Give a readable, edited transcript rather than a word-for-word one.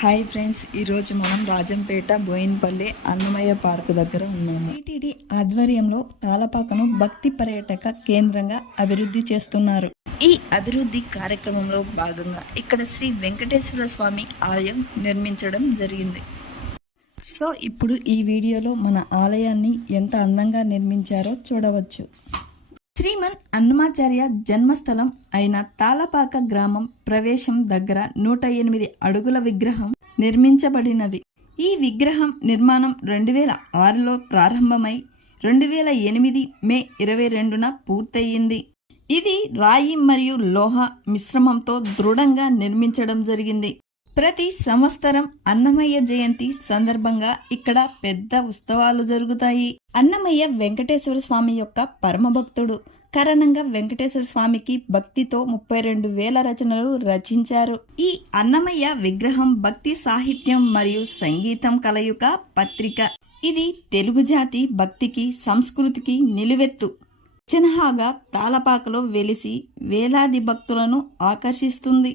Hi friends, ఈరోజు మనం Rajampet Boinpally Annamayya park దగ్గర ఉన్నాము. టీటీడీ ఆధ్వర్యంలో తాళపాకను భక్తి పర్యాటక కేంద్రంగా అభివృద్ధి చేస్తున్నారు. ఈ అభివృద్ధి కార్యక్రమంలో భాగంగా ఇక్కడ శ్రీ వెంకటేశ్వర స్వామి ఆలయం నిర్మించడం జరిగింది. సో ఇప్పుడు ఈ వీడియోలో మన ఆలయాన్ని ఎంత అందంగా నిర్మించారో చూడవచ్చు. శ్రీమన్ అన్నమాచార్య జన్మస్థలం అయిన తాళపాక గ్రామం ప్రవేశం దగ్గర 108 అడుగుల విగ్రహం నిర్మించబడినది. ఈ విగ్రహం నిర్మాణం 2006లో ప్రారంభమై 2008 మే 22న పూర్తయింది. ఇది రాయి మరియు లోహ మిశ్రమంతో దృఢంగా నిర్మించడం జరిగింది. ప్రతి సంవత్సరం అన్నమయ్య జయంతి సందర్భంగా ఇక్కడ పెద్ద ఉత్సవాలు జరుగుతాయి. అన్నమయ్య వెంకటేశ్వర స్వామి యొక్క పరమభక్తుడు కారణంగా వెంకటేశ్వర స్వామికి భక్తితో 32,000 రచనలు రచించారు. ఈ అన్నమయ్య విగ్రహం భక్తి సాహిత్యం మరియు సంగీతం కలయిక పత్రిక. ఇది తెలుగు జాతి భక్తికి సంస్కృతికి నిలువెత్తు చిహ్నంగా తాళపాకలో వెలిసి వేలాది భక్తులను ఆకర్షిస్తుంది.